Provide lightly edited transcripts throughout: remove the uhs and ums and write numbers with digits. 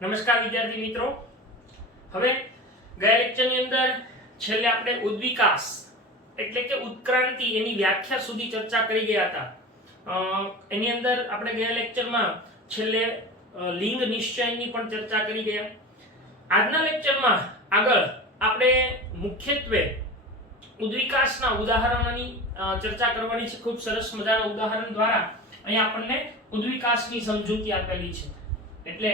નમસ્કાર વિદ્યાર્થી મિત્રો, હવે ગયા લેક્ચરની અંદર છેલ્લે આપણે ઉદ્વિકાસ એટલે કે ઉત્ક્રાંતિ એની વ્યાખ્યા સુધી ચર્ચા કરી ગયા હતા. એની અંદર આપણે ગયા લેક્ચરમાં છેલ્લે લિંગ નિશ્ચયની પણ ચર્ચા કરી ગયા. આજના લેક્ચરમાં આગળ આપણે મુખ્યત્વે ઉદ્વિકાસના ઉદાહરણોની ચર્ચા કરવાની છે. ખૂબ સરસ મજાના ઉદાહરણ દ્વારા અહીંયા આપણને ઉદ્વિકાસની સમજૂતી આપેલી છે. એટલે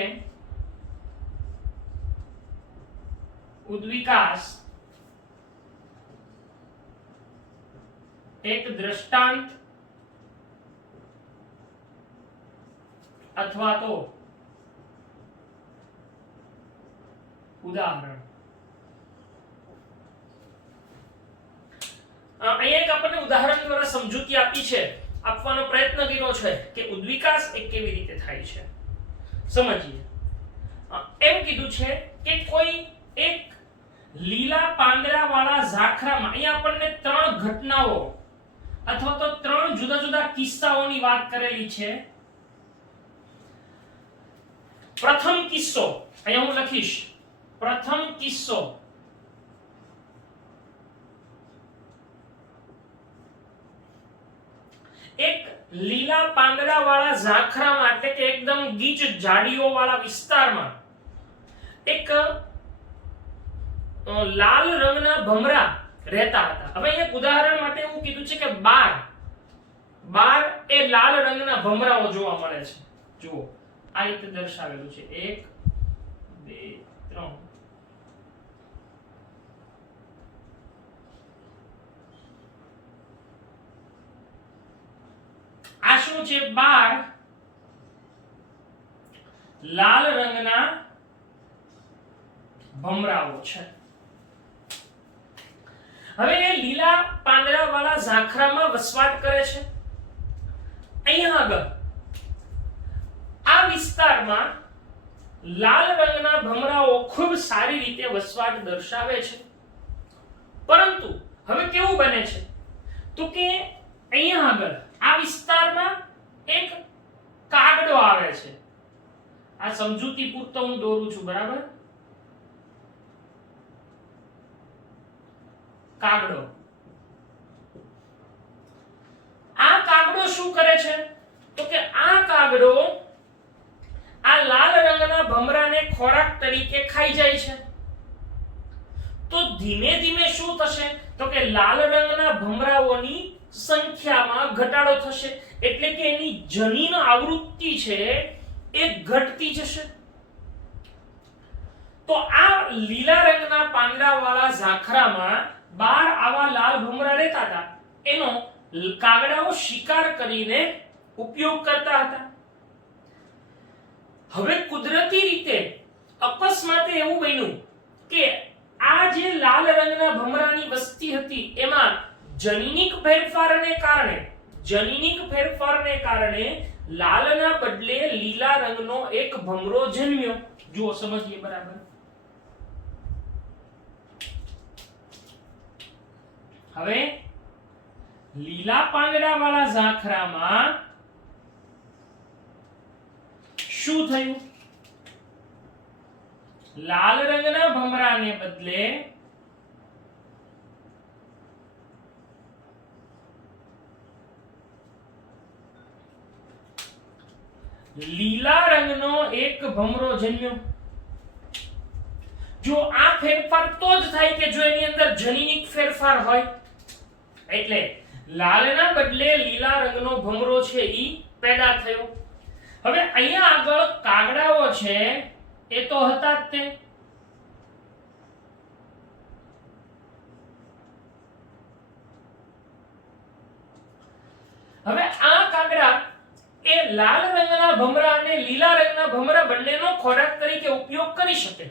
ઉદ્વિકાસ એક દ્રષ્ટાંત અથવા તો ઉદાહરણ. અહીંયા એક આપણને ઉદાહરણ દ્વારા સમજૂતી આપી છે, આપવાનો પ્રયત્ન કર્યો છે કે ઉદ્વિકાસ એ કેવી રીતે થાય છે. સમજીએ. એમ કીધું છે કે કોઈ એક લીલા પાંદડા વાળા ઝાખરામાં, અહીંયા આપણને ત્રણ ઘટનાઓ અથવા તો ત્રણ જુદા જુદા કિસ્સાઓની વાત કરેલી છે. પ્રથમ કિસ્સો અહીંયા હું લખીશ. પ્રથમ કિસ્સો એક લીલા પાંદડા વાળા ઝાખરામાં એટલે કે એકદમ ગીચ ઝાડીઓ વાળા વિસ્તારમાં એક લાલ રંગના ભમરા રહેતા હતા. હવે એક ઉદાહરણ માટે એવું કીધું છે કે 12 એ લાલ રંગના ભમરાઓ જોવા મળે છે. જુઓ, આ રીતે દર્શાવેલું છે. 1 2 3. આ શું છે? 12 લાલ રંગના ભમરાઓ છે. હવે એ લીલા પાંદડા વાળા ઝાખરામાં વસવાટ કરે છે. અહીંયા આગળ આ વિસ્તારમાં લાલ રંગના ભમરાઓ ખૂબ સારી રીતે વસવાટ દર્શાવે છે. પરંતુ હવે કેવું બને છે તો કે અહીંયા આગળ આ વિસ્તારમાં એક કાગડો આવે છે. આ સમજૂતી પૂરતો હું દોરું છું, બરાબર? કાગડો. આ કાગડો શું કરે છે તો કે આ કાગડો આ લાલ રંગના ભમરાને ખોરાક તરીકે ખાઈ જાય છે. તો ધીમે ધીમે શું થશે તો કે લાલ રંગના ભમરાઓની સંખ્યામાં ઘટાડો થશે. એટલે કે એની જનીન આવૃત્તિ છે એ ઘટતી જશે. તો આ લીલા રંગના પાંદડા વાળા ઝાખરામાં 12 આવા લાલ ભમરા રહેતા હતા. એનો કાગડાઓ શિકાર કરીને ઉપયોગ કરતા હતા. હવે કુદરતી રીતે અકસ્માતે એવું બન્યું કે આ જે લાલ રંગના ભમરાની વસ્તી હતી એમાં જનીનિક ફેરફારને કારણે લાલના બદલે લીલા રંગનો એક ભમરો જન્મ્યો. જુઓ, સમજીએ બરાબર. હવે લીલા પાંદડા વાળા ઝાખરામાં શું થયું? લાલ રંગના ભમરાને બદલે લીલા રંગનો એક ભમરો જન્મ્યો. જો આ ફેરફાર તો જ થાય કે જો એની અંદર જનીનિક ફેરફાર હોય. એટલે લાલના બદલે લીલા રંગનો ભમરો છે ઈ પેદા થયો. હવે અહીંયા આગળ કાગડાઓ છે એ તો હતા જ તે. હવે આ કાગડા એ લાલ રંગના ભમરા અને લીલા રંગના ભમરા બંનેનો ખોરાક તરીકે ઉપયોગ કરી શકે.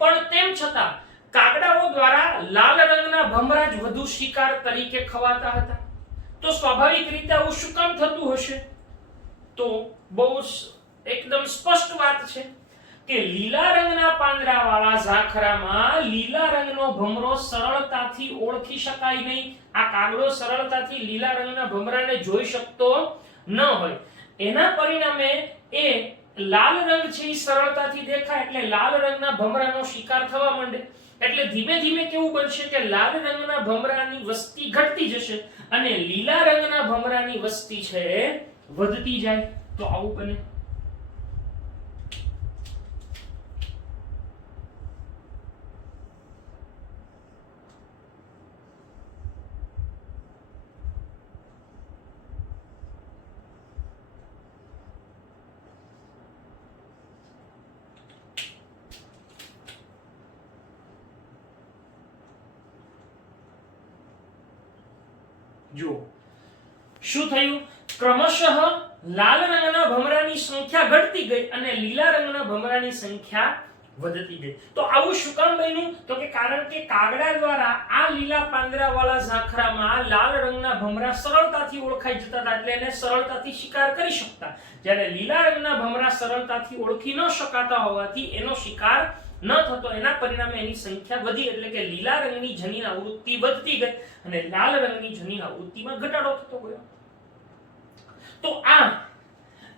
પણ તેમ છતાં કાગડાઓ દ્વારા લાલ રંગના ભમરા જ વધુ શિકાર તરીકે ખવાતા હતા. તો સ્વાભાવિક રીતે આવું શું કામ થતું હશે? તો બહુ એકદમ સ્પષ્ટ વાત છે કે લીલા રંગના પાંદડા વાળા ઝાખરામાં લીલા રંગનો ભમરો સરળતાથી ઓળખી શકાય નહીં. આ કાગડો સરળતાથી લીલા રંગના ભમરાને જોઈ શકતો ન હોય. એના પરિણામે એ લાલ રંગ છે એ સરળતાથી દેખાય એટલે લાલ રંગના ભમરાનો શિકાર થવા માંડે એટલે ધીમે ધીમે કેવું બનશે કે લાલ રંગના ભમરાની વસ્તી ઘટતી જશે અને લીલા રંગના ભમરાની વસ્તી છે વધતી જાય તો આવું બને જો શું થયું ક્રમશઃ લાલ રંગના ભમરાની સંખ્યા ઘટતી ગઈ અને લીલા રંગના ભમરાની સંખ્યા વધતી ગઈ તો આવું શું કામ બન્યું તો કે કારણ કે કાગડા દ્વારા આ લીલા પાંદડાવાળા ઝાખરામાં લાલ રંગના ભમરા સરળતાથી ઓળખાઈ જતા હતા એટલે એને સરળતાથી શિકાર કરી શકતા જ્યારે લીલા રંગના ભમરા સરળતાથી ઓળખી ન શકાતા હોવાથી એનો શિકાર ન થતો એના પરિણામે એની સંખ્યા વધી એટલે કે લીલા રંગની જનીન આવૃત્તિ વધતી ગઈ અને લાલ રંગની જનીન આવૃત્તિમાં ઘટાડો થતો ગયો તો આ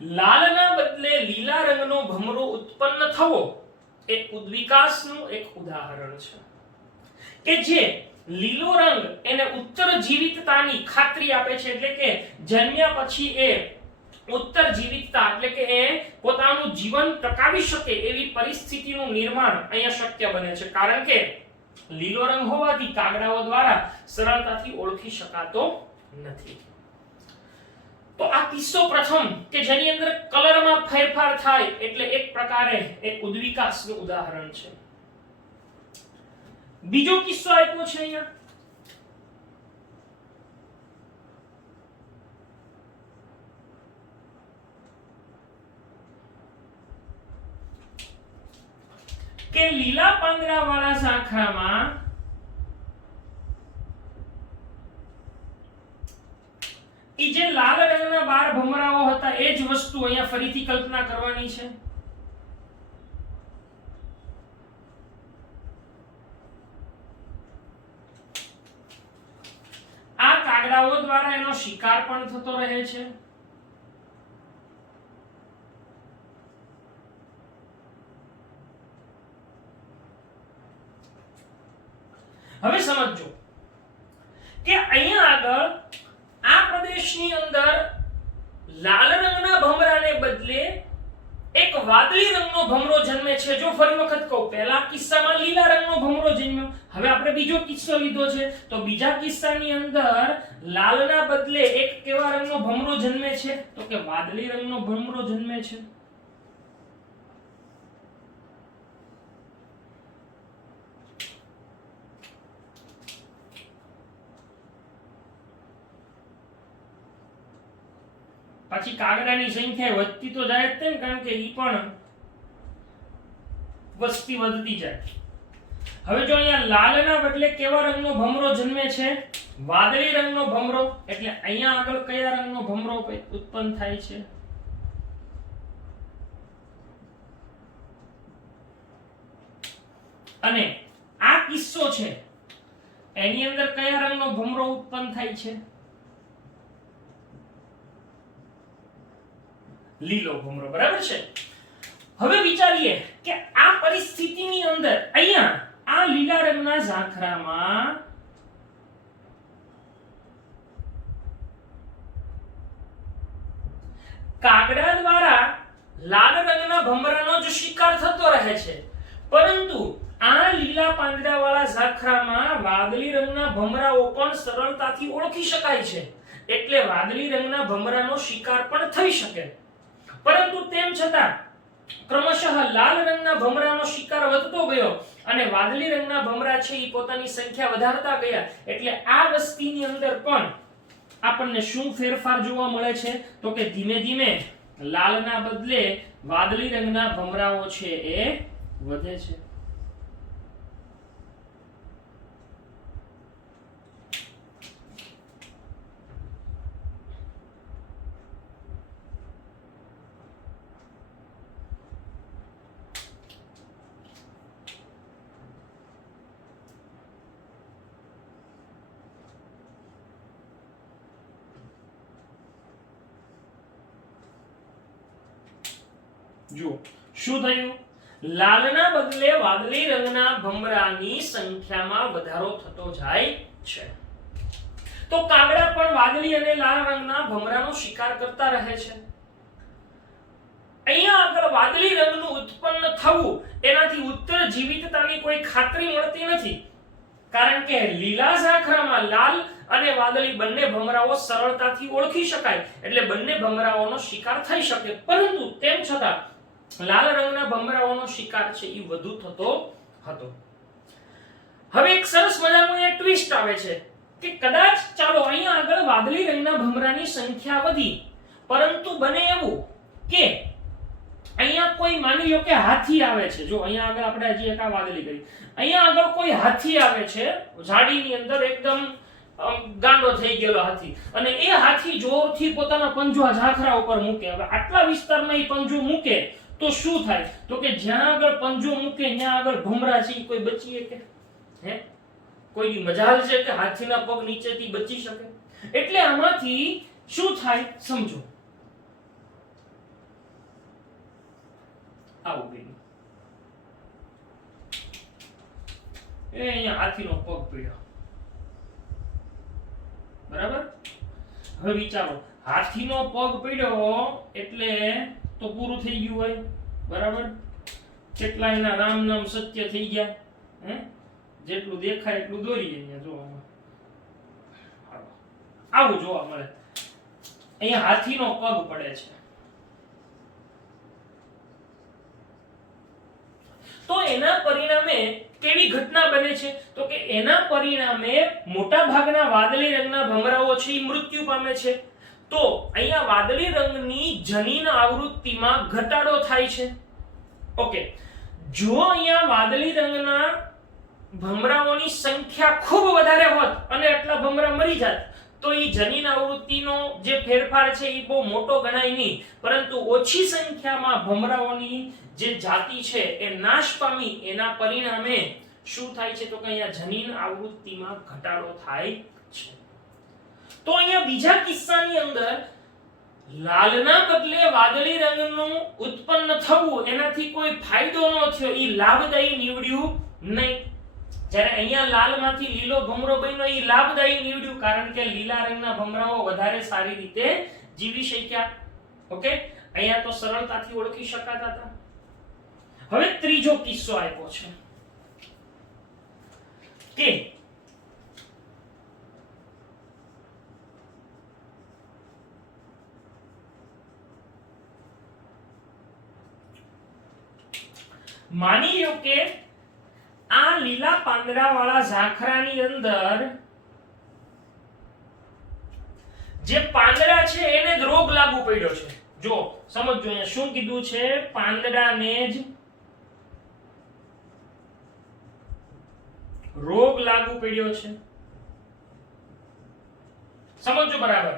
લાલના બદલે લીલા રંગનો ભમરો ઉત્પન્ન થવો એ ઉદ્વિકાસનું એક ઉદાહરણ છે કે જે લીલો રંગ એને ઉત્તર જીવિતતાની ખાતરી આપે છે એટલે કે જન્મ્યા પછી એ ઉત્તર જીવિતતા એટલે કે એ પોતાનું જીવન ટકાવી શકે એવી પરિસ્થિતિનું નિર્માણ અહીંયા શક્ય બને છે કારણ કે લીલો રંગ હોવાથી કાગડાઓ દ્વારા સરળતાથી ઓળખી શકાતો નથી તો આ કિસ્સો પ્રથમ કે જેની અંદર કલરમાં ફેરફાર થાય એટલે એક પ્રકારે એક ઉદ્વિકાસનું ઉદાહરણ છે બીજો કિસ્સો આપ્યો છે અહીંયા કે લીલા પાંદડાવાળા ઝાખરામાં ઈ જે લાલ રંગના 12 ભમરાઓ હતા એ જ વસ્તુ અહીંયા ફરીથી કલ્પના કરવાની છે આ કાગડાઓ દ્વારા એનો શિકાર પણ થતો રહે છે હવે સમજો કે અહીંયા આગળ આ પ્રદેશની અંદર લાલ રંગના ભમરાને બદલે એક વાદળી રંગનો ભમરો જન્મે છે જો ફરી વખત કહું પહેલા કિસ્સામાં લીલા રંગનો ભમરો જન્મ્યો હવે આપણે બીજો કિસ્સો લીધો છે તો બીજા કિસ્સાની અંદર લાલના બદલે એક કેવા રંગનો ભમરો જન્મે છે તો કે વાદળી રંગનો ભમરો જન્મે છે પછી કાગડાની સંખ્યા વધતી તો જાય જ તેમ કારણ કે ઈ પણ વસ્તી વધતી જાય હવે જો અહીંયા લાલના બદલે કેવા રંગનો ભમરો જન્મે છે વાદળી રંગનો ભમરો એટલે અહીંયા આગળ કયા રંગનો ભમરો ઉત્પન્ન થાય છે અને આ કિસ્સો છે એની અંદર કયા રંગનો ભમરો ઉત્પન્ન થાય છે લીલો ભમરો બરાબર છે હવે વિચારીએ કે આ પરિસ્થિતિની અંદર અહીંયા આ લીલા રંગના ઝાખરામાં કાગડા દ્વારા લાલ રંગના ભમરાનો જ શિકાર થતો રહે છે પરંતુ આ લીલા પાંદડાવાળા ઝાખરામાં વાદળી રંગના ભમરાઓ પણ સરળતાથી ઓળખી શકાય છે એટલે વાદળી રંગના ભમરાનો શિકાર પણ થઈ શકે પરંતુ તેમ છતાં ક્રમશઃ લાલ રંગના ભમરાનો શિકાર વધતો ગયો અને વાદળી રંગના ભમરા છે એ પોતાની સંખ્યા વધારતા ગયા એટલે આ વસ્તીની અંદર પણ આપણને શું ફેરફાર જોવા મળે છે તો કે ધીમે ધીમે લાલના બદલે વાદળી રંગના ભમરાઓ છે એ વધે છે જુઓ શું થયું, લાલના બદલે વાદળી રંગના ભમરાની સંખ્યામાં વધારો થતો જાય છે. તો કાગડા પણ વાદળી અને લાલ રંગના ભમરાનો શિકાર કરતા રહે છે. અહીંયા આગળ વાદળી રંગનું ઉત્પન્ન થવું એનાથી ઉત્તર જીવિતતાની કોઈ ખાતરી મળતી નથી, કારણ કે લીલા ઝાખરામાં લાલ અને વાદળી બંને ભમરાઓ સરળતાથી ઓળખી શકાય, એટલે બંને ભમરાઓનો શિકાર થઈ શકે. પરંતુ તેમ છતાં લાલ રંગના ભમરાઓનો શિકાર છે એ વધુ થતો હતો. હવે એક સરસ મજાનું એક ટ્વિસ્ટ આવે છે કે કદાચ ચાલો અહીંયા આગળ વાદળી રંગના ભમરાની સંખ્યા વધી, પરંતુ બને એવું કે અહીંયા કોઈ માની લો કે હાથી આવે છે. જો અહીંયા આગળ આપણે હજી એક આ વાદળી કરી, અહીંયા આગળ કોઈ હાથી આવે છે ઝાડીની અંદર, એકદમ ગાંડો થઈ ગયેલો હાથી, અને એ હાથી જોરથી પોતાના પંજો ઝાખરા ઉપર મૂકે. હવે આટલા વિસ્તારમાં એ પંજો મૂકે તો શું થાય, તો કે જ્યાં આગળ પંજો મૂકે ત્યાં આગળ ભમરા છે કોઈ બચી શકે? હે, કોઈ મજાલ છે કે હાથીના પગ નીચેથી બચી શકે? એટલે આમાંથી શું થાય સમજો. આવું ગયું એ અહીંયા હાથીનો પગ પીડ્યો, બરાબર. હવે વિચારો, હાથીનો પગ પીડ્યો એટલે તો પૂરું થઈ ગયું હોય, બરાબર. કેટલા એના રામ નામ સત્ય થઈ ગયા. હે, જેટલું દેખાય એટલું દોરીએ. અહીંયા જો આવું જોવા મળે. અહીંયા હાથીનો પગ પડે છે, તો એના પરિણામે કેવી ઘટના બને છે, તો કે એના પરિણામે મોટા ભાગના વાદળી રંગના ભમરાઓ છે એ મૃત્યુ પામે છે. તો અહીંયા વાદળી રંગની જનીન આવૃત્તિમાં ઘટાડો થાય છે. ઓકે, જો અહીંયા વાદળી રંગના ભમરાઓની સંખ્યા ખૂબ વધારે હોત અને આટલા ભમરા મરી જાત તો એ જનીન આવૃત્તિનો જે ફેરફાર છે એ બહુ મોટો ગણાય નહીં, પરંતુ ઓછી સંખ્યામાં ભમરાઓની જે જાતિ છે એ નાશ પામી, એના પરિણામે શું થાય છે, તો કે અહીંયા જનીન આવૃત્તિમાં ઘટાડો થાય છે. તો અહીંયા બીજા કિસ્સાની અંદર લાલના બદલે વાદળી રંગનું ઉત્પન્ન થવું એનાથી કોઈ ફાયદો ન થયો, એ લાભદાયી નીવડ્યું નહીં. જ્યારે અહીંયા લાલમાંથી લીલો ભમરો બન્યો એ લાભદાયી નીવડ્યું, કારણ કે લીલા રંગના ભમરાઓ વધારે સારી રીતે જીવી શક્યા. ઓકે, અહીંયા તો સરળતાથી ઓળખી શકાતા હતા. હવે ત્રીજો કિસ્સો આપ્યો છે કે માની લો કે આ લીલા પાંદડાવાળા ઝાખરાની અંદર જે પાંદડા છે એને જ રોગ લાગુ પડ્યો છે. જો સમજો, અહીંયા શું કીધું છે, પાંદડાને જ રોગ લાગુ પડ્યો છે. સમજો બરાબર.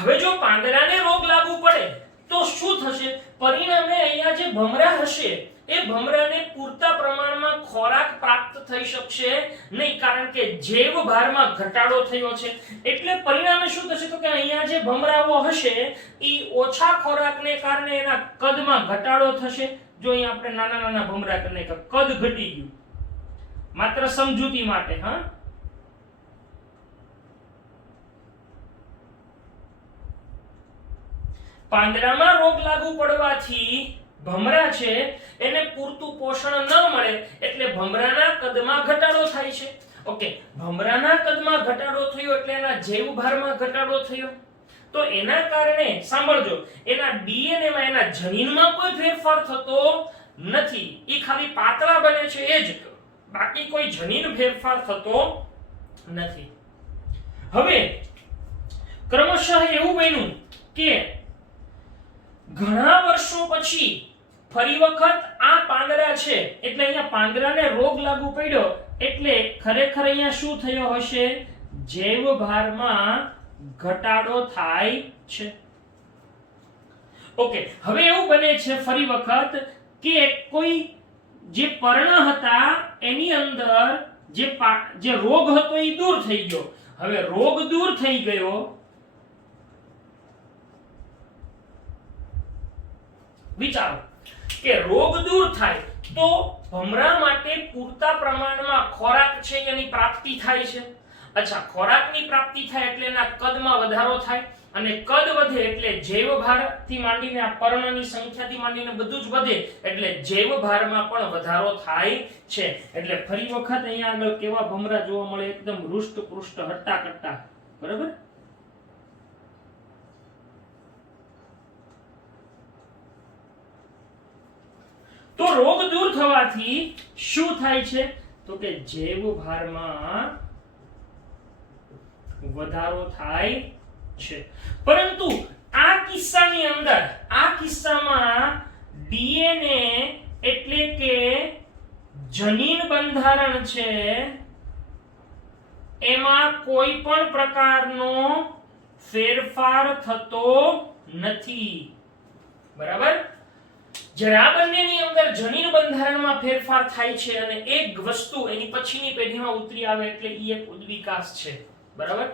હવે જો પાંદડાને રોગ લાગુ પડે તો શું થશે, પરિણામે અહીંયા જે ભમરા હશે એ ભમરાને પૂરતા પ્રમાણમાં ખોરાક પ્રાપ્ત થઈ શકશે નહીં, કારણ કે જૈવ ભારમાં ઘટાડો થયો છે. એટલે પરિણામે શું થશે, તો કે અહીંયા જે ભમરાઓ હશે એ ઓછા ખોરાકને કારણે એના કદમાં ઘટાડો થશે. જો અહીંયા આપણે નાના નાના ભમરા કરીને કદ ઘટી ગયું, માત્ર સમજૂતી માટે. હા, પાંદડામાં રોગ લાગુ પડવાથી ભમરા છે એને પૂરતું પોષણ ન મળે, એટલે ભમરાના કદમાં ઘટાડો થાય છે. ઓકે, ભમરાના કદમાં ઘટાડો થયો એટલે એના જૈવ ભારમાં ઘટાડો થયો. તો એના કારણે સાંભળજો, એના ડીએનએ માં, એના જનીનમાં કોઈ ફેરફાર થતો નથી. એ ખાલી પાતળા બને છે એ જ, બાકી કોઈ જનીન ફેરફાર થતો નથી. હવે ક્રમશઃ એવું બન્યું કે ઘણા વર્ષો પછી ફરી વખત આ પાંદડા છે, એટલે અહીંયા પાંદડાને રોગ લાગુ પડ્યો, એટલે ખરેખર અહીંયા શું થયો હશે, જૈવ ભારમાં ઘટાડો થાય છે. ઓકે, હવે એવું બને છે ફરી વખત કે કોઈ જે પર્ણ હતા એની અંદર જે રોગ હતો એ દૂર થઈ ગયો. હવે રોગ દૂર થઈ ગયો, વિચારો કે રોગ દૂર થાય તો ભમરા માટે પૂરતા પ્રમાણમાં ખોરાક છે એની પ્રાપ્તિ થાય છે. અચ્છા, ખોરાકની પ્રાપ્તિ થાય એટલે એના કદમાં વધારો થાય અને કદ વધે એટલે જૈવ ભારથી માંડીને આ પર્ણની સંખ્યાથી માંડીને બધું જ વધે એટલે જૈવ ભારમાં પણ વધારો થાય છે. એટલે ફરી વખત અહીંયા આગળ કેવા ભમરા જોવા મળે? એકદમ હૃષ્ટ પુષ્ટ હટ્ટા કટ્ટા. બરાબર? તો રોગ દૂર થવાથી શું થાય છે? તો કે જૈવ ભારમાં વધારો થાય છે. પરંતુ આ કિસ્સામાં ડીએનએ એટલે કે જનીન બંધારણ છે એમાં કોઈ પણ પ્રકારનો ફેરફાર થતો નથી. બરાબર? જ્યારે આ બંનેની અંદર જનીન બંધારણમાં ફેરફાર થાય છે અને એક વસ્તુ એની પછીની પેઢીમાં ઉતરી આવે એટલે એ એક ઉદ્વિકાસ છે. બરાબર?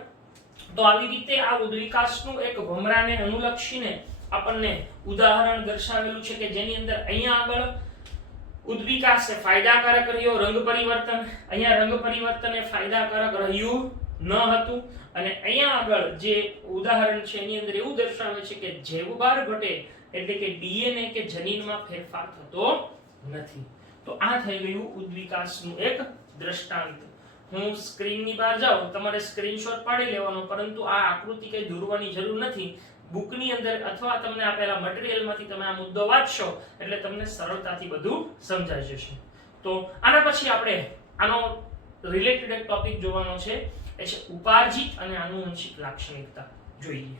તો આવી રીતે આ ઉદ્વિકાસનું એક ભમરાને અનુલક્ષીને આપણને ઉદાહરણ દર્શાવેલું છે કે જેની અંદર અહીંયા આગળ ઉદ્વિકાસ એ ફાયદાકારક રહ્યો રંગ પરિવર્તન, અહીંયા રંગ પરિવર્તન એ ફાયદાકારક રહ્યું ન હતું અને અહીંયા આગળ જે ઉદાહરણ છે એની અંદર એવું દર્શાવે છે કે જૈવભાર ઘટે એટલે કે ડીએનએ કે જનીનમાં ફેરફાર થતો નથી. તો આ થઈ ગયું ઉદ્વિકાસનું એક દ્રષ્ટાંત. હું સ્ક્રીનની બહાર જાઉં, તમારે સ્ક્રીનશોટ પાડી લેવાનો, પરંતુ આ આકૃતિ કઈ દોરવાની જરૂર નથી. બુકની અંદર અથવા તમને આપેલા મટીરીયલમાંથી તમે આ મુદ્દો વાંચશો એટલે તમને સરળતાથી બધું સમજાઈ જશે. તો આના પછી આપણે આનો રિલેટેડ એક ટોપિક જોવાનો છે, એ છે ઉપાર્જિત અને આનુવંશિક લાક્ષણિકતા. જોઈએ.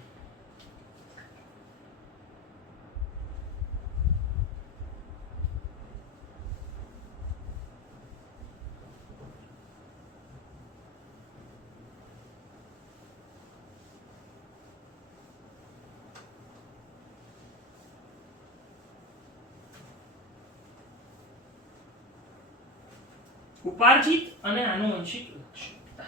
ઉપાર્જિત અને આનુવંશિક લાક્ષણિકતા.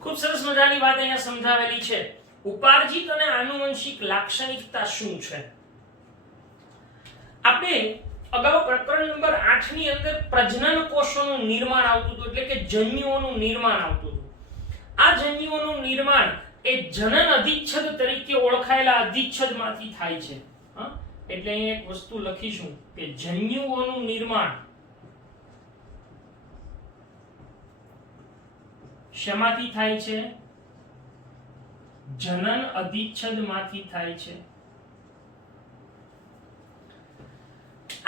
ખૂબ સરસ મજાની વાત અહીંયા સમજાવેલી છે. ઉપાર્જિત અને આનુવંશિક લાક્ષણિકતા શું છે? આપણે અગાઉ પ્રકરણ નંબર 8 ની અંદર પ્રજનન કોષોનું નિર્માણ આવતું હતું, એટલે કે જન્યુઓનું નિર્માણ આવતું હતું. આ જન્યુઓનું નિર્માણ એ જનન અધિચ્છદ તરીકે ઓળખાયેલા અધિચ્છદમાંથી થાય છે. એટલે અહીં એક વસ્તુ લખીશું કે જન્યુઓનું નિર્માણ શેમાંથી થાય છે? જનન અધિચ્છદમાંથી થાય છે.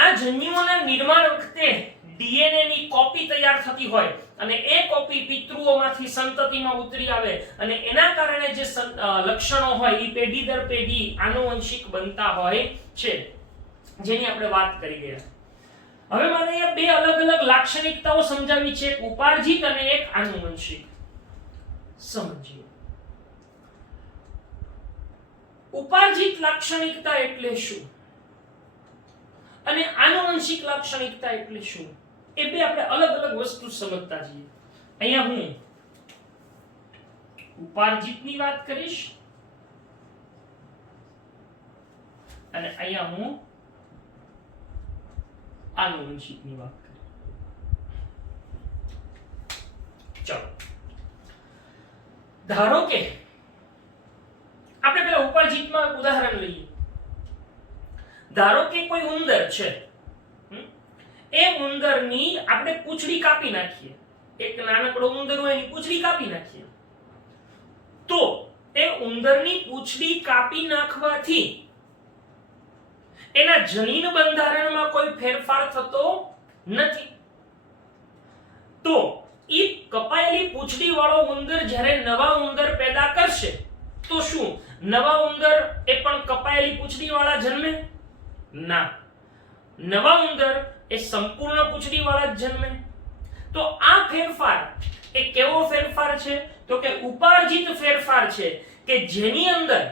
આ જન્યુઓના નિર્માણ વખતે ડીએનએ ની કોપી તૈયાર થતી હોય અને એ કોપી પિતૃઓમાંથી સંતતિમાં ઉતરી આવે અને એના કારણે જે લક્ષણો હોય એ પેઢી દર પેઢી આનુવંશિક બનતા હોય છે, જેની આપણે વાત કરી ગયા. હવે મને અહીંયા બે અલગ અલગ લાક્ષણિકતાઓ સમજાવી છે, એક ઉપાર્જિત અને એક આનુવંશિક. સમજીએ. ઉપાર્જિત લાક્ષણિકતા એટલે શું અને આનુવંશિક લાક્ષણિકતા એટલે શું, એ બે આપણે અલગ અલગ વસ્તુ સમજતા જઈએ. અહીંયા હું ઉપાર્જિતની વાત કરીશ અને અહીંયા હું આનુવંશિકની વાત કરીશ. ચલો, ધારો કે આપણે પેલા ઉપાર્જિતમાં ઉદાહરણ લઈએ. ધારો કે કોઈ ઉંદર છે, એ ઉંદરની આપણે પૂંછડી કાપી નાખીએ. એક નાનકડો ઉંદર હોય એની પૂંછડી કાપી નાખીએ, તો એ ઉંદરની પૂંછડી કાપી નાખવાથી એના જનીન બંધારણમાં કોઈ ફેરફાર થતો નથી. તો ઈ કપાયેલી પૂંછડી વાળો ઉંદર જ્યારે નવા ઉંદર પેદા કરશે તો શું નવા ઉંદર એ પણ કપાયેલી પૂંછડી વાળા જન્મે? ના. નવા ઉંદર એ સંપૂર્ણ પૂંછડી વાળા જ જન્મે. તો આ ફેરફાર એ કેવો ફેરફાર છે? તો કે ઉપાર્જિત ફેરફાર છે કે જેની અંદર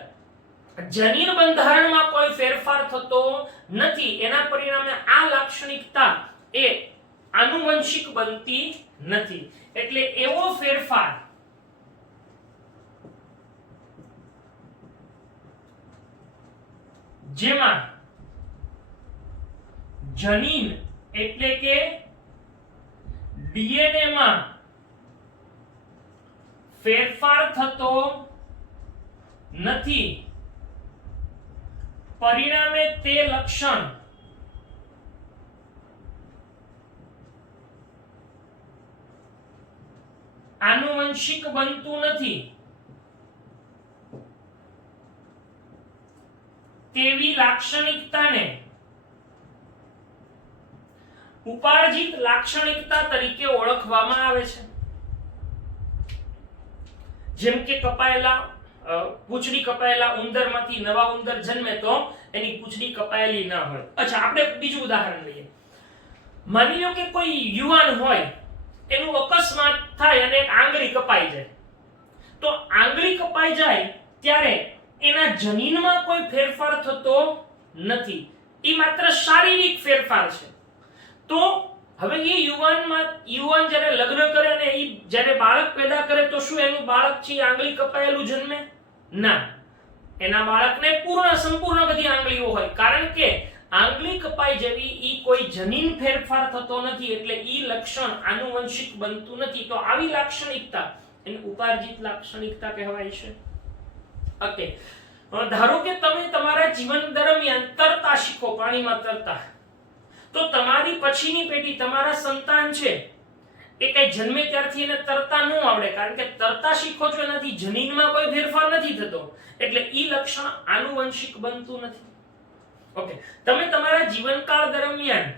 જનીન બંધારણમાં કોઈ ફેરફાર થતો નથી. એના પરિણામે આ લાક્ષણિકતા એ આનુવંશિક બનતી નથી. એટલે એવો ફેરફાર જેમાં જનીન એટલે કે ડીએનએ માં ફેરફાર થતો નથી, પરિણામે તે લક્ષણ આનુવંશિક બનતું નથી તેવી લાક્ષણિકતાને ઉપાર્જિત લાક્ષણિકતા તરીકે ઓળખવામાં આવે છે. જેમ કે પૂંછડી કપાયેલા ઉંદરમાંથી નવા ઉંદર જન્મે તો એની પૂંછડી કપાયેલી ના હોય. અચ્છા, આપણે બીજું ઉદાહરણ લઈએ. માની લો કે કોઈ યુવાન હોય, એનું અકસ્માત થાય અને એક આંગળી કપાઈ જાય. તો આંગળી કપાઈ જાય ત્યારે એના જનીનમાં કોઈ ફેરફાર થતો નથી, એ માત્ર શારીરિક ફેરફાર છે. તો હવે એ યુવાન જ્યારે લગ્ન કરે અને એ જ્યારે બાળક પેદા કરે તો શું એનું બાળક છે આંગળી કપાયેલું જન્મે? ના, એના બાળકને સંપૂર્ણ બધી આંગળીઓ હોય, કારણ કે આંગળી કપાઈ જવી ઈ કોઈ જનીન ફેરફાર થતો નથી, એટલે ઈ લક્ષણ આનુવંશિક બનતું નથી. તો આવી લાક્ષણિકતા એને ઉપાર્જિત લાક્ષણિકતા કહેવાય છે. ઓકે, ધારો કે તમે તમારા જીવન દરમિયાન તરતા શીખો, પાણીમાં તરતા, તો તમારી પછીની પેઢી, તમારા સંતાન છે, એ કઈ જન્મે ત્યારથી એને તરતા ન આવડે, કારણ કે તરતા શીખો છો એનાથી જનીનમાં કોઈ ફેરફાર નથી થતો, એટલે ઈ લક્ષણ આનુવંશિક બનતું નથી. ઓકે, તમે તમારા જીવનકાળ દરમિયાન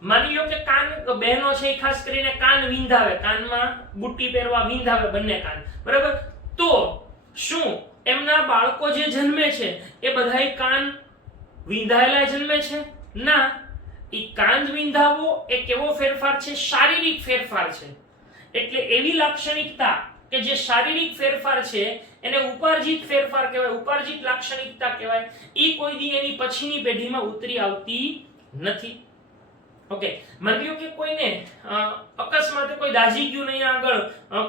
માની લો કે બહેનો છે, ખાસ કરીને કાન વિંધાવે, કાનમાં બુટ્ટી પહેરવા વિંધાવે બંને કાન, બરાબર? તો શું એમના બાળકો જે જન્મે છે એ બધાય કાન વિંધાયેલા જન્મે છે? ના, ઈ કાન વિંધાવો એ કેવો ફેરફાર છે? શારીરિક ફેરફાર છે. એટલે એવી લાક્ષણિકતા કે જે શારીરિક ફેરફાર છે એને ઉપાર્જિત ફેરફાર કહેવાય, ઉપાર્જિત લાક્ષણિકતા કહેવાય. ઈ કોઈ દી એની પછીની પેઢીમાં ઉતરી આવતી નથી. ઓકે, માની લો કે કોઈને અકસ્માતે કોઈ દાઝી ગયું નહીં, આગળ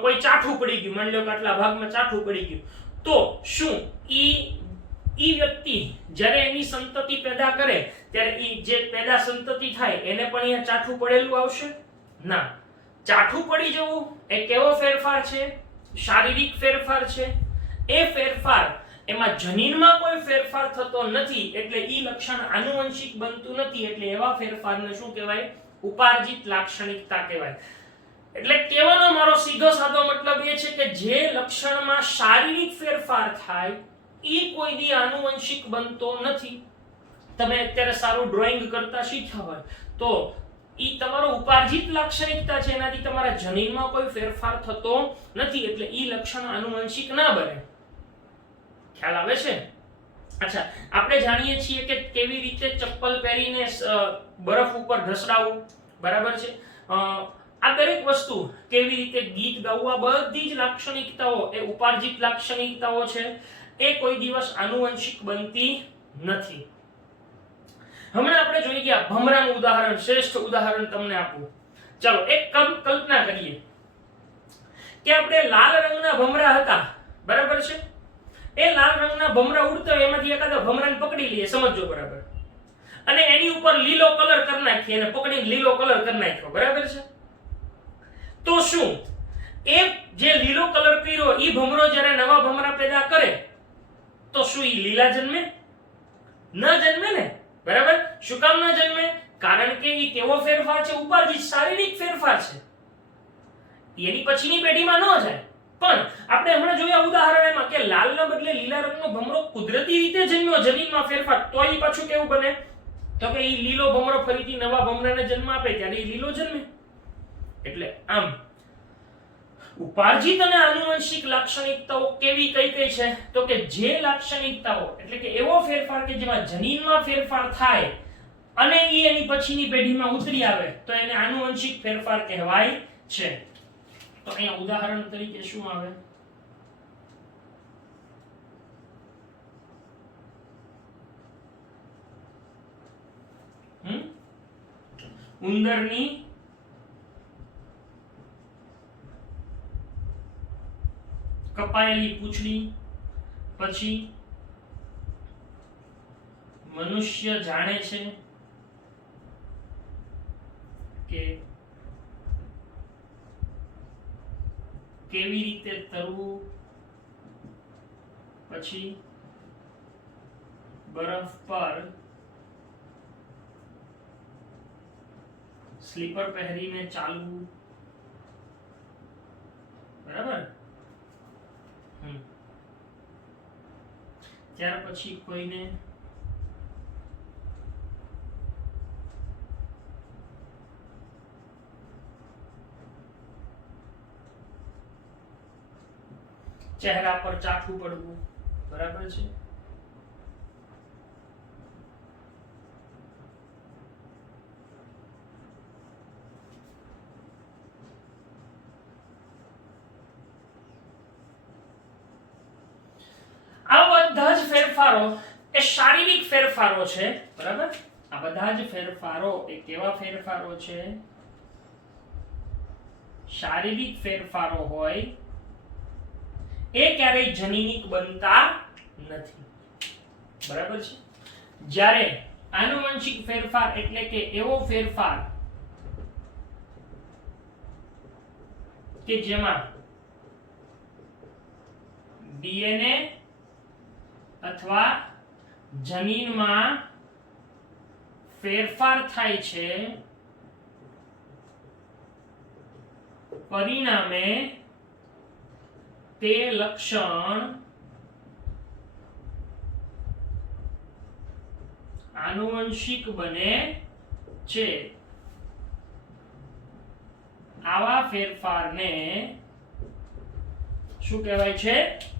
કોઈ ચાઠું પડી ગયું, માની લો કે આટલા ભાગમાં ચાઠું પડી ગયું, તો શું ઈ વ્યક્તિ જ્યારે એની સંતતિ પેદા કરે ત્યારે ઈ જે પેદા સંતતિ થાય એને પણ અહીંયા ચાઠું પડેલું આવશે? ના. ચાઠું પડી જવું એ કેવો ફેરફાર છે? શારીરિક ફેરફાર છે. એ ફેરફાર એમાં જનીનમાં કોઈ ફેરફાર થતો નથી, એટલે ઈ લક્ષણ આનુવંશિક બનતું નથી, એટલે એવા ફેરફારને શું કહેવાય? ઉપાર્જિત લાક્ષણિકતા કહેવાય. એટલે કહેવાનો મારો સીધો સાધો મતલબ એ છે કે જે લક્ષણમાં શારીરિક ફેરફાર થાય ઈ કોઈ દી આનુવંશિક બનતો નથી. તમે અત્યારે સારું ડ્રોઈંગ કરતા શીખ્યા હોય તો ઈ તમારો ઉપાર્જિત લાક્ષણિકતા છે, એનાથી તમારા જનીનમાં કોઈ ફેરફાર થતો નથી, એટલે ઈ લક્ષણ આનુવંશિક ના બને. ખ્યાલ આવે છે? અચ્છા, આપણે જાણીએ છીએ કે કેવી રીતે ચપ્પલ પહેરીને બરફ ઉપર ઘસડાવવું, બરાબર છે? આ દરેક વસ્તુ, કેવી રીતે ગીત ગાવું, આ બધી જ લાક્ષણિકતાઓ એ ઉપાર્જિત લાક્ષણિકતાઓ છે, એ કોઈ દિવસ આનુવંશિક બનતી નથી. હમણાં આપણે જોઈ ગયા ભમરાનું ઉદાહરણ, શ્રેષ્ઠ ઉદાહરણ તમને આપું. ચલો એક કલ્પના કરીએ કે આપણે લાલ રંગના ભમરા હતા, બરાબર છે? એ લાલ રંગના ભમરા ઉડતો હોય, એમાંથી એકાદા ભમરાને પકડી લઈએ, સમજો, બરાબર? અને એની ઉપર લીલો કલર કરી નાખીએ, અને પકડીને લીલો કલર કરી નાખ્યો, બરાબર છે? તો શું એ જે લીલો કલર કર્યો ઈ ભમરો જ્યારે નવા ભમરા પેદા કરે તો શું ઈ લીલા જન્મે? ન જન્મે ને, બરાબર? શું કામ ન જન્મે? કારણ કે ઈ કેવો ફેરફાર છે? ઉપાર્જિત શારીરિક ફેરફાર છે, એની પછીની પેઢીમાં ન જાય. પણ આપણે હમણાં જોયા ઉદાહરણ એમાં કે લાલના બદલે લીલા રંગનો ભમરો કુદરતી રીતે જન્મ્યો, જનીનમાં ફેરફાર, તો ઈ પાછું કેવું બને? તો કે ઈ લીલો ભમરો ફરીથી નવા ભમરાને જન્મ આપે ત્યારે ઈ લીલો જન્મે. એટલે આમ ઉપાર્જિત અને આનુવંશિક લાક્ષણિકતાઓ કેવી કઈ છે? તો કે જે લાક્ષણિકતાઓ એટલે કે એવો ફેરફાર કે જેમાં જનીનમાં ફેરફાર થાય અને એ એની પછીની પેઢીમાં ઉતરી આવે તો એને આનુવંશિક ફેરફાર કહેવાય છે. તો અહીંયા ઉદાહરણ તરીકે શું આવે? ઉંદરની કપાયેલી પૂંછડી પછી મનુષ્ય જાણે છે કે કેવી રીતે તરવું, પછી બરફ પર સ્લીપર પહેરીને ચાલવું. બરાબર. ત્યાર પછી કોઈને ચહેરા પર ચાઠું પડવું. બરાબર છે. આ બધા જ ફેરફારો એ શારીરિક ફેરફારો છે. બરાબર. આ બધા જ ફેરફારો એ કેવા ફેરફારો છે? શારીરિક ફેરફારો હોય એ ક્યારેય જનીનિક બનતા નથી. બરાબર છે. જ્યારે આનુવંશિક ફેરફાર એટલે કે એવો ફેરફાર કે જેમાં ડીએનએ અથવા જનીનમાં ફેરફાર થાય છે, પરિણામે તે લક્ષણ આનુવંશિક બને છે. આવા ફેરફારને શું કહેવાય છે?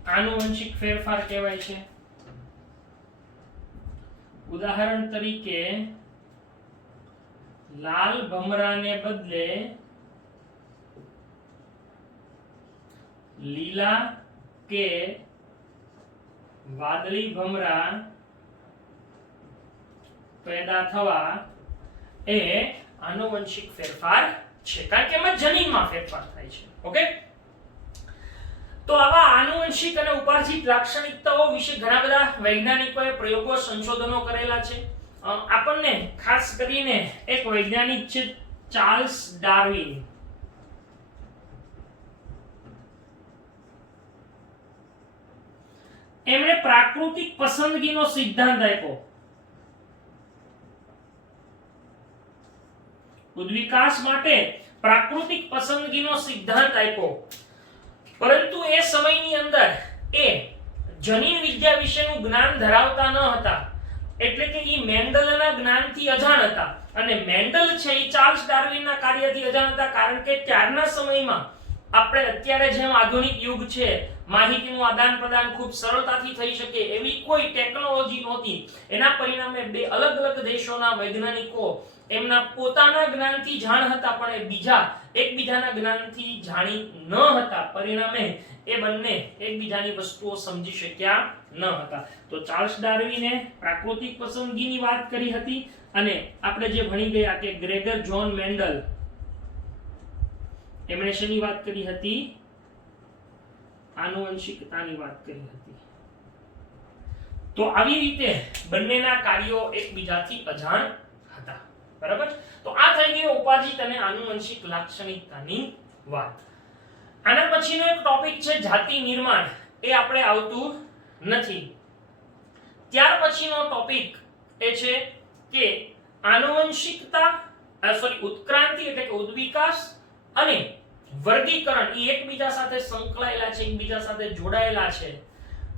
આનુવંશિક ફેરફાર કહેવાય છે. ઉદાહરણ તરીકે લાલ ભમરાને બદલે લીલા કે વાદળી ભમરા પેદા થવા એ આનુવંશિક ફેરફાર છે, કારણ કે એમાં જનીનમાં ફેરફાર થાય છે. ઓકે. તો આવા આનુવંશિક અને ઉપાર્જિત લાક્ષણિકતાઓ વિશે ઘણા બધા વૈજ્ઞાનિકોએ પ્રયોગો સંશોધનો કરેલા છે. આપણને ખાસ કરીને એક વૈજ્ઞાનિક છે ચાર્લ્સ ડાર્વિન. એમણે પ્રાકૃતિક પસંદગીનો સિદ્ધાંત આપ્યો. ઉદ્વિકાસ માટે પ્રાકૃતિક પસંદગીનો સિદ્ધાંત આપ્યો. પરંતુ એ સમયની અંદર એ જનીન વિદ્યા વિશેનું જ્ઞાન ધરાવતા ન હતા, એટલે કે એ મેન્ડલના જ્ઞાનથી અજાણ હતા. અને મેન્ડલ છે એ ચાર્લ્સ ડાર્વિનના કાર્યથી અજાણ હતા, કારણ કે ત્યારના સમયમાં આપણે અત્યારે જેમ આધુનિક યુગ છે, માહિતીનું આદાન પ્રદાન ખૂબ સરળતાથી થઈ શકે એવી કોઈ ટેકનોલોજી નહોતી. એના પરિણામે બે અલગ અલગ દેશોના વૈજ્ઞાનિકો એમના પોતાના જ્ઞાનથી જાણ હતા, પણ એ એકબીજાના જ્ઞાનથી જાણી ન હતા. પરિણામે એ બંને એકબીજાની વસ્તુઓ સમજી શક્યા ન હતા. તો ચાર્લ્સ ડાર્વિને પ્રાકૃતિક પસંદગીની વાત કરી હતી, અને આપણે જે ભણી ગયા કે ગ્રેગર જ્હોન મેન્ડલ એમણે શેની વાત કરી હતી? આનુવંશિકતાની વાત કરી હતી. તો આવી રીતે બંનેના કાર્યો એકબીજાથી અજાણ હતા. બરાબર. તો આ થઈ ગયો ઉપાર્જિત અને આનુવંશિક લાક્ષણિકતાની વાત. આના પછીનો એક ટોપિક છે જાતિ નિર્માણ. એ આપણે આવતું નથી. ત્યાર પછીનો ટોપિક એ છે કે આનુવંશિકતા ઉત્ક્રાંતિ એટલે કે ઉદ્વિકાસ અને વર્ગીકરણ એ એકબીજા સાથે સંકળાયેલા છે, એકબીજા સાથે જોડાયેલા છે.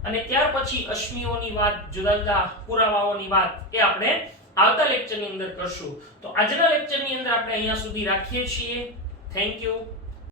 અને ત્યાર પછી અશ્મિઓની વાત, જુદા જુદા પુરાવાઓની વાત એ આપણે આવતા લેક્ચરની અંદર કરશું. તો આજના લેક્ચરની અંદર આપણે અહીંયા સુધી રાખીએ છીએ. Thank you.